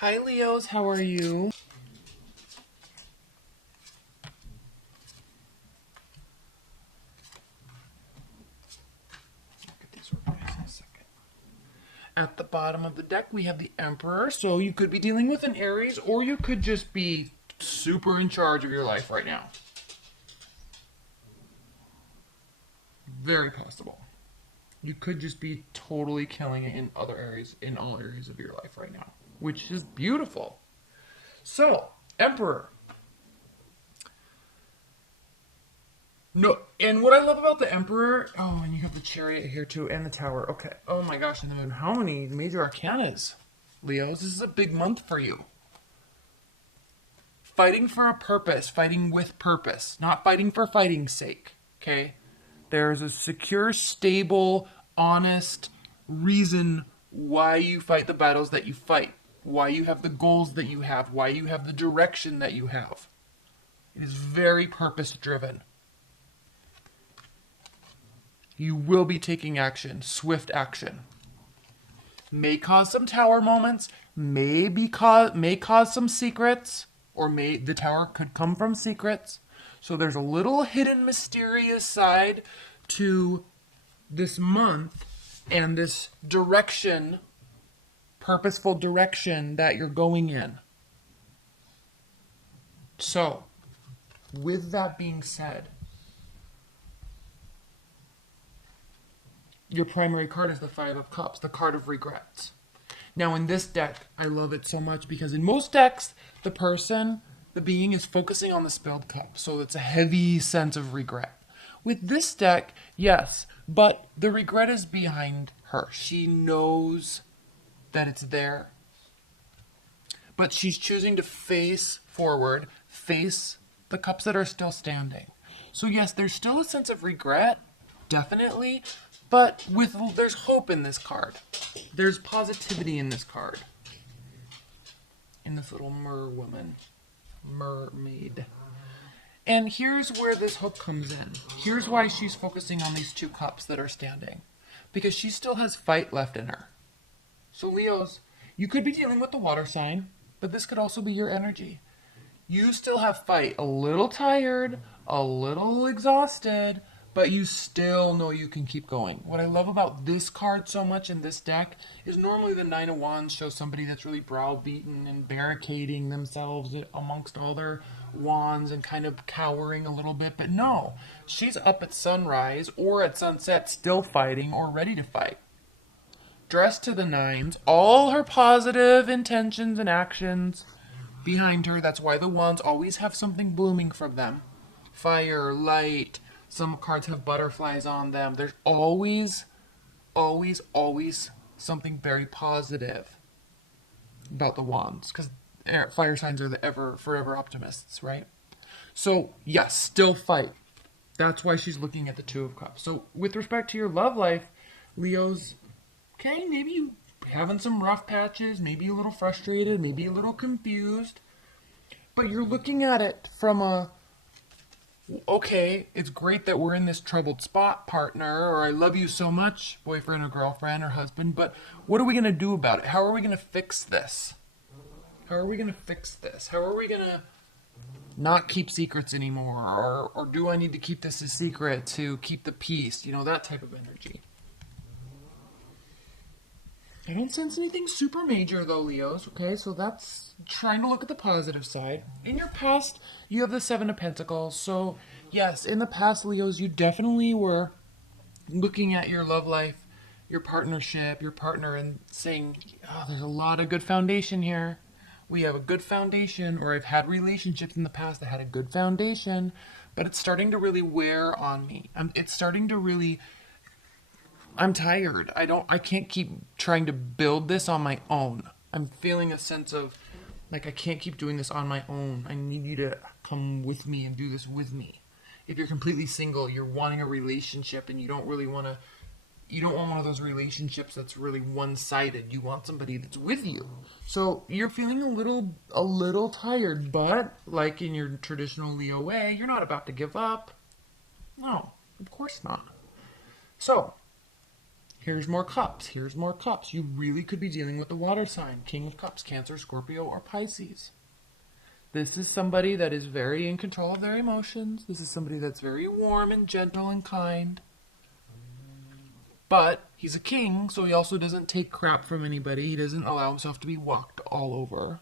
Hi Leos, how are you? Get these organized in a second. At the bottom of the deck, we have the Emperor. So you could be dealing with an Aries, or you could just be super in charge of your life right now. Very possible. You could just be totally killing it in other areas, in all areas of your life right now, which is beautiful. So, Emperor. No, and what I love about the Emperor, oh, and you have the Chariot here too, and the Tower. Okay. Oh my gosh, and the Moon. How many major arcanas, Leos? This is a big month for you. Fighting for a purpose, fighting with purpose, not fighting for fighting's sake. Okay? There's a secure, stable, honest reason why you fight the battles that you fight, why you have the goals that you have, why you have the direction that you have. It is very purpose driven. You will be taking action, swift action. May cause some tower moments, may cause some secrets, or the tower could come from secrets. So there's a little hidden mysterious side to this month and this direction, purposeful direction that you're going in. So, with that being said, your primary card is the Five of Cups, the card of regrets. Now in this deck, I love it so much because in most decks, the being is focusing on the spilled cup. So it's a heavy sense of regret. With this deck, yes, but the regret is behind her. She knows that it's there. But she's choosing to face forward, face the cups that are still standing. So yes, there's still a sense of regret, definitely, but there's hope in this card. There's positivity in this card. In this little mermaid. And here's where this hope comes in. Here's why she's focusing on these two cups that are standing. Because she still has fight left in her. So Leos, you could be dealing with the water sign, but this could also be your energy. You still have fight. A little tired, a little exhausted, but you still know you can keep going. What I love about this card so much in this deck is normally the Nine of Wands shows somebody that's really browbeaten and barricading themselves amongst all their wands and kind of cowering a little bit. But no, she's up at sunrise or at sunset still fighting or ready to fight. Dressed to the nines, all her positive intentions and actions behind her. That's why the wands always have something blooming from them. Fire, light. Some cards have butterflies on them. There's always something very positive about the wands. Because fire signs are the forever optimists, right? So, yes, still fight. That's why she's looking at the Two of Cups. So, with respect to your love life, Leos, okay, maybe you having some rough patches, maybe a little frustrated, maybe a little confused. But you're looking at it from a, okay, it's great that we're in this troubled spot, partner, or I love you so much, boyfriend or girlfriend or husband, but what are we going to do about it? How are we going to fix this? How are we going to fix this? How are we going to not keep secrets anymore? Or do I need to keep this a secret to keep the peace? You know, that type of energy. I don't sense anything super major though, Leos, okay? So that's trying to look at the positive side. In your past, you have the Seven of Pentacles. So yes, in the past, Leos, you definitely were looking at your love life, your partnership, your partner, and saying, oh, there's a lot of good foundation here. We have a good foundation, or I've had relationships in the past that had a good foundation, but it's starting to really wear on me. It's starting to really... I'm tired. I can't keep trying to build this on my own. I'm feeling a sense of, like, I can't keep doing this on my own. I need you to come with me and do this with me. If you're completely single, you're wanting a relationship and you don't want one of those relationships that's really one-sided. You want somebody that's with you. So you're feeling a little tired, but like in your traditional Leo way, you're not about to give up. No, of course not. So, Here's more cups. Here's more cups. You really could be dealing with the water sign. King of Cups, Cancer, Scorpio, or Pisces. This is somebody that is very in control of their emotions. This is somebody that's very warm and gentle and kind. But he's a king, so he also doesn't take crap from anybody. He doesn't allow himself to be walked all over.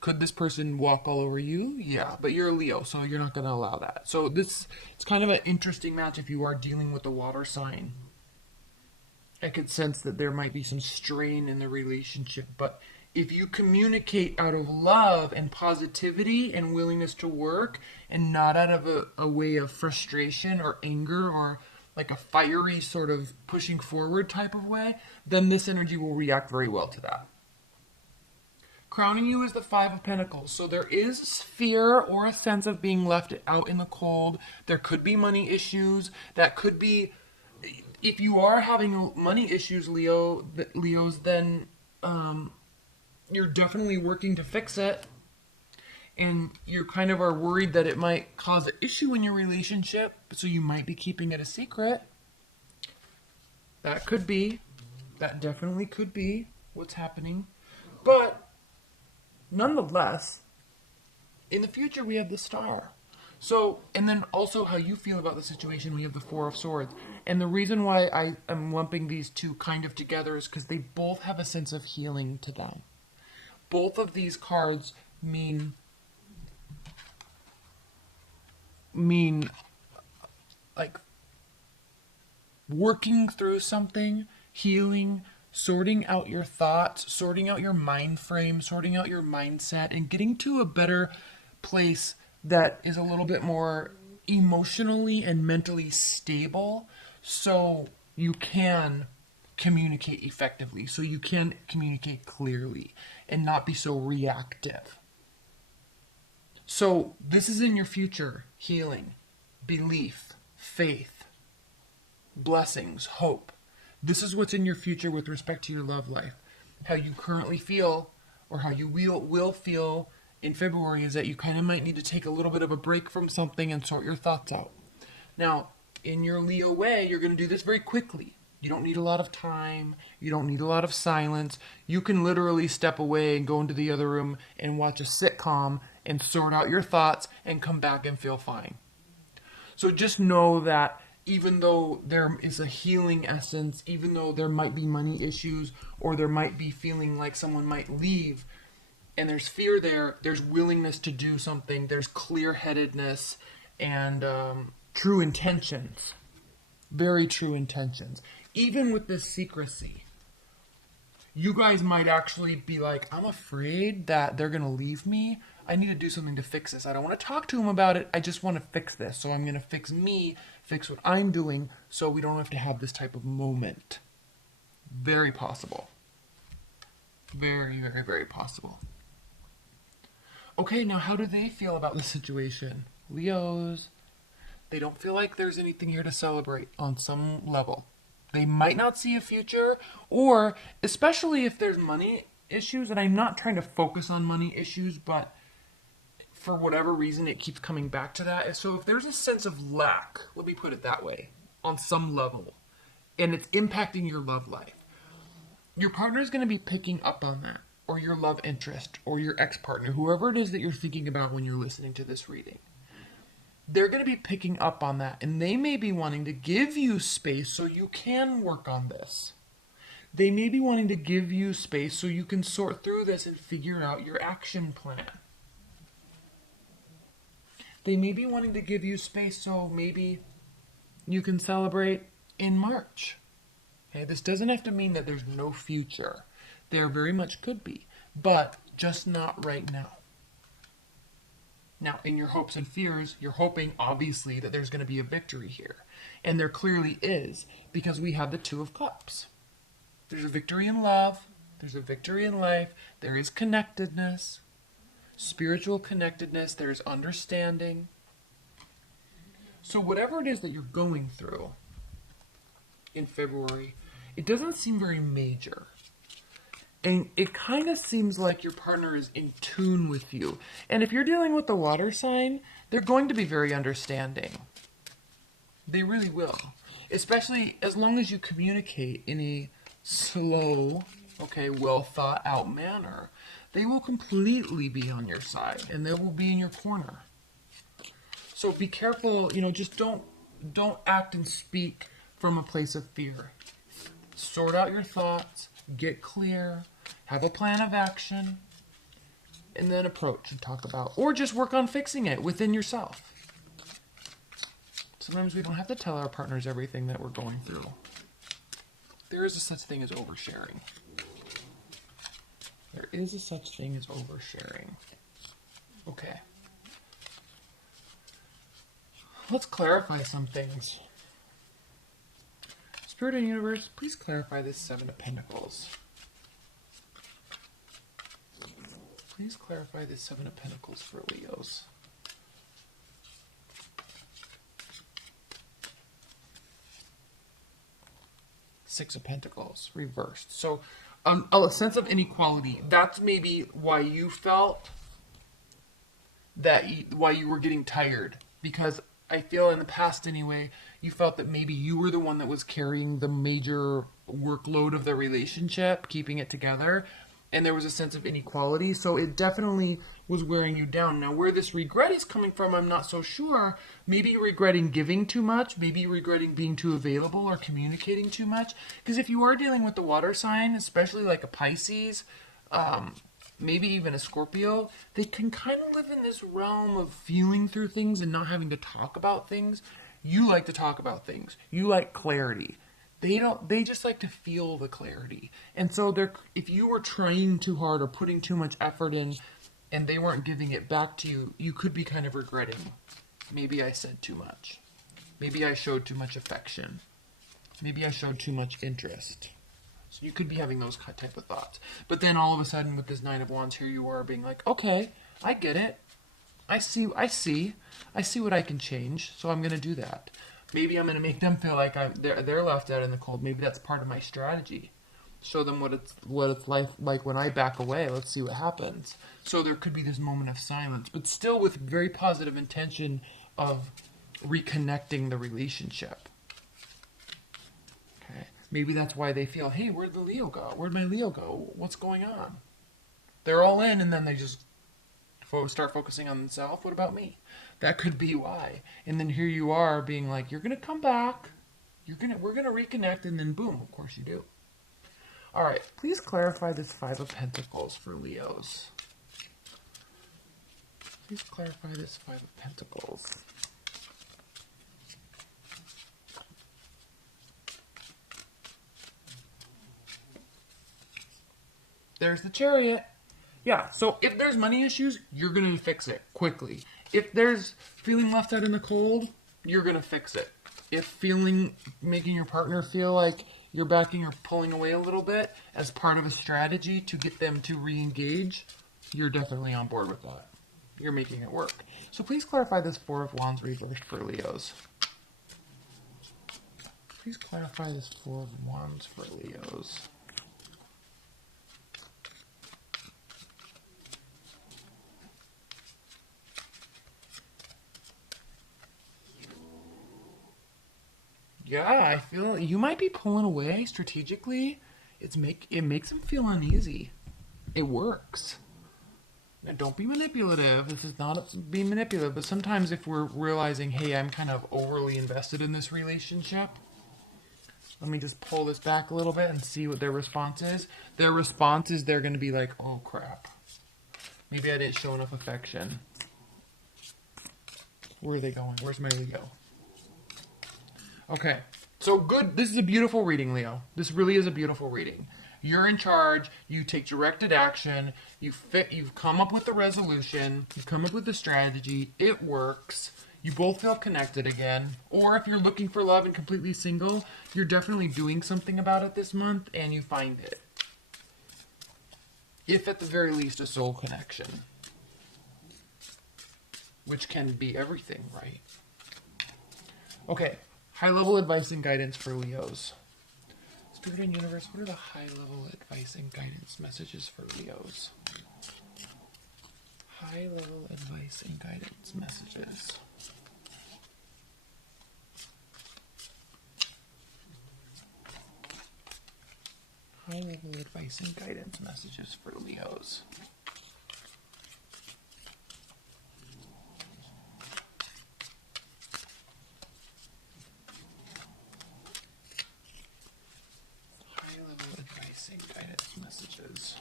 Could this person walk all over you? Yeah, but you're a Leo, so you're not going to allow that. So it's kind of an interesting match if you are dealing with a water sign. I could sense that there might be some strain in the relationship, but if you communicate out of love and positivity and willingness to work and not out of a way of frustration or anger or like a fiery sort of pushing forward type of way, then this energy will react very well to that. Crowning you is the Five of Pentacles. So there is fear or a sense of being left out in the cold. There could be money issues. That could be, if you are having money issues, Leos, then you're definitely working to fix it. And you kind of are worried that it might cause an issue in your relationship. So you might be keeping it a secret. That could be. That definitely could be what's happening. But nonetheless, in the future, we have the Star. So, and then also how you feel about the situation, we have the Four of Swords. And the reason why I am lumping these two kind of together is because they both have a sense of healing to them. Both of these cards mean like working through something, healing, sorting out your thoughts, sorting out your mind frame, sorting out your mindset, and getting to a better place that is a little bit more emotionally and mentally stable so you can communicate effectively, so you can communicate clearly and not be so reactive. So this is in your future: healing, belief, faith, blessings, hope. This is what's in your future with respect to your love life. How you currently feel, or how you will feel in February, is that you kind of might need to take a little bit of a break from something and sort your thoughts out. Now, in your Leo way, you're going to do this very quickly. You don't need a lot of time. You don't need a lot of silence. You can literally step away and go into the other room and watch a sitcom and sort out your thoughts and come back and feel fine. So just know that even though there is a healing essence, even though there might be money issues, or there might be feeling like someone might leave, and there's fear there, there's willingness to do something, there's clear-headedness, and true intentions. Very true intentions. Even with this secrecy, you guys might actually be like, I'm afraid that they're going to leave me. I need to do something to fix this. I don't want to talk to them about it. I just want to fix this. So I'm going to fix me, fix what I'm doing, so we don't have to have this type of moment. Very possible. Very, very, very possible. Okay, now how do they feel about the situation? Leos, they don't feel like there's anything here to celebrate on some level. They might not see a future, or especially if there's money issues, and I'm not trying to focus on money issues, but for whatever reason, it keeps coming back to that. So if there's a sense of lack, let me put it that way, on some level, and it's impacting your love life, your partner is going to be picking up on that, or your love interest, or your ex-partner, whoever it is that you're thinking about when you're listening to this reading. They're going to be picking up on that, and they may be wanting to give you space so you can work on this. They may be wanting to give you space so you can sort through this and figure out your action plan. They may be wanting to give you space so maybe you can celebrate in March. Okay, this doesn't have to mean that there's no future. There very much could be, but just not right now. Now, in your hopes and fears, you're hoping, obviously, that there's going to be a victory here. And there clearly is, because we have the Two of Cups. There's a victory in love. There's a victory in life. There is connectedness, spiritual connectedness. There's understanding. So whatever it is that you're going through in February, it doesn't seem very major. And it kind of seems like your partner is in tune with you. And if you're dealing with the water sign, they're going to be very understanding. They really will. Especially as long as you communicate in a slow, okay, well thought out manner. They will completely be on your side and they will be in your corner. So be careful, you know, just don't act and speak from a place of fear. Sort out your thoughts, get clear, have a plan of action, and then approach and talk about, or just work on fixing it within yourself. Sometimes we don't have to tell our partners everything that we're going through. There is a such thing as oversharing. There is a such thing as oversharing. Okay. Let's clarify some things. Spirit and Universe, please clarify this Seven of Pentacles. Please clarify this Seven of Pentacles for Leos. Six of Pentacles, reversed. So, a sense of inequality. That's maybe why you felt that, why you were getting tired. Because I feel in the past anyway, you felt that maybe you were the one that was carrying the major workload of the relationship, keeping it together. And there was a sense of inequality. So it definitely was wearing you down. Now, where this regret is coming from, I'm not so sure. Maybe you're regretting giving too much. Maybe you're regretting being too available or communicating too much. Because if you are dealing with the water sign, especially like a Pisces, maybe even a Scorpio, they can kind of live in this realm of feeling through things and not having to talk about things. You like to talk about things. You like clarity. They just like to feel the clarity. And so if you were trying too hard or putting too much effort in and they weren't giving it back to you, you could be kind of regretting. Maybe I said too much. Maybe I showed too much affection. Maybe I showed too much interest. So you could be having those type of thoughts. But then all of a sudden with this Nine of Wands, here you are being like, okay, I get it. I see what I can change. So I'm going to do that. Maybe I'm going to make them feel like they're left out in the cold. Maybe that's part of my strategy. Show them what it's like when I back away. Let's see what happens. So there could be this moment of silence, but still with very positive intention of reconnecting the relationship. Okay. Maybe that's why they feel, hey, where'd the Leo go? Where'd my Leo go? What's going on? They're all in, and then they just start focusing on themselves. What about me? That could be why. And then here you are being like, you're going to come back. We're going to reconnect. And then boom, of course you do. All right. Please clarify this Five of Pentacles for Leos. Please clarify this Five of Pentacles. There's the Chariot. Yeah, so if there's money issues, you're going to fix it quickly. If there's feeling left out in the cold, you're going to fix it. If making your partner feel like you're backing or pulling away a little bit as part of a strategy to get them to re-engage, you're definitely on board with that. You're making it work. So please clarify this Four of Wands reversed for Leos. Please clarify this Four of Wands for Leos. Yeah, I feel you might be pulling away strategically. It makes them feel uneasy. It works. Now, don't be manipulative. This is not being manipulative, but sometimes if we're realizing, hey, I'm kind of overly invested in this relationship, let me just pull this back a little bit and see what their response is. Their response is they're going to be like, oh, crap. Maybe I didn't show enough affection. Where are they going? Where's my Leo? Okay, so good. This is a beautiful reading, Leo. This really is a beautiful reading. You're in charge. You take directed action. You've come up with the resolution. You've come up with the strategy. It works. You both feel connected again. Or if you're looking for love and completely single, you're definitely doing something about it this month, and you find it. If at the very least a soul connection, which can be everything, right? Okay. High-level advice and guidance for Leos. Spirit and Universe, what are the high-level advice and guidance messages for Leos? High-level advice and guidance messages. High-level advice and guidance messages for Leos. High-level advice and guidance messages.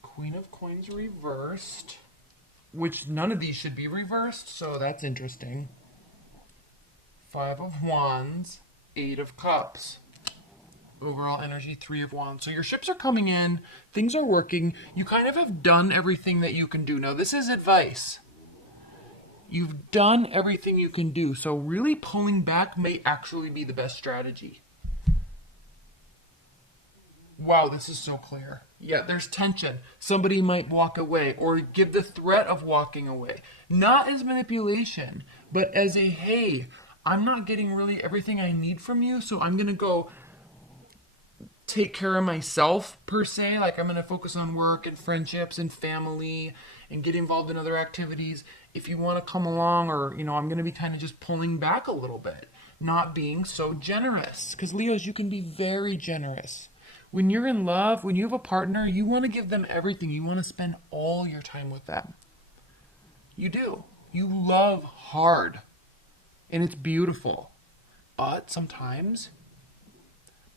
Queen of Coins reversed, which none of these should be reversed, so that's interesting. Five of Wands, Eight of Cups. Overall energy, Three of Wands. So your ships are coming in, things are working. You kind of have done everything that you can do. Now, this is advice. You've done everything you can do, so really pulling back may actually be the best strategy. Wow, this is so clear. Yeah, there's tension. Somebody might walk away or give the threat of walking away. Not as manipulation, but as a, hey, I'm not getting really everything I need from you, so I'm going to go take care of myself, per se. Like, I'm going to focus on work and friendships and family and get involved in other activities. If you want to come along, or, you know, I'm going to be kind of just pulling back a little bit, not being so generous. Because, Leos, you can be very generous. When you're in love, when you have a partner, you want to give them everything. You want to spend all your time with them. You do. You love hard. And it's beautiful. But sometimes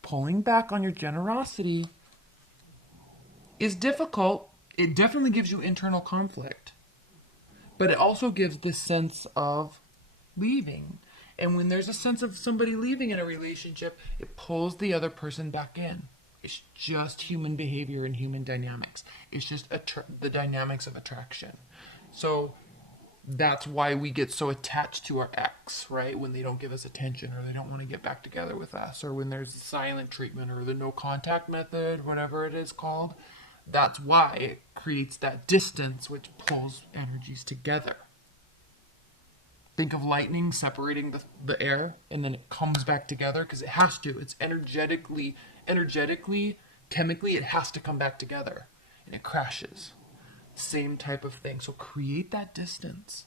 pulling back on your generosity is difficult. It definitely gives you internal conflict. But it also gives this sense of leaving. And when there's a sense of somebody leaving in a relationship, it pulls the other person back in. It's just human behavior and human dynamics. It's just the dynamics of attraction. So that's why we get so attached to our ex, right? When they don't give us attention, or they don't want to get back together with us, or when there's silent treatment or the no contact method, whatever it is called. That's why it creates that distance, which pulls energies together. Think of lightning separating the air, and then it comes back together because it has to. It's energetically, chemically, it has to come back together, and it crashes. Same type of thing. So create that distance.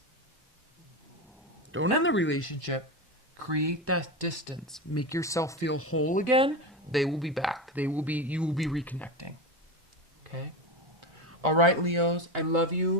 Don't end the relationship. Create that distance. Make yourself feel whole again. They will be back. You will be reconnecting. Okay? All right, Leos, I love you.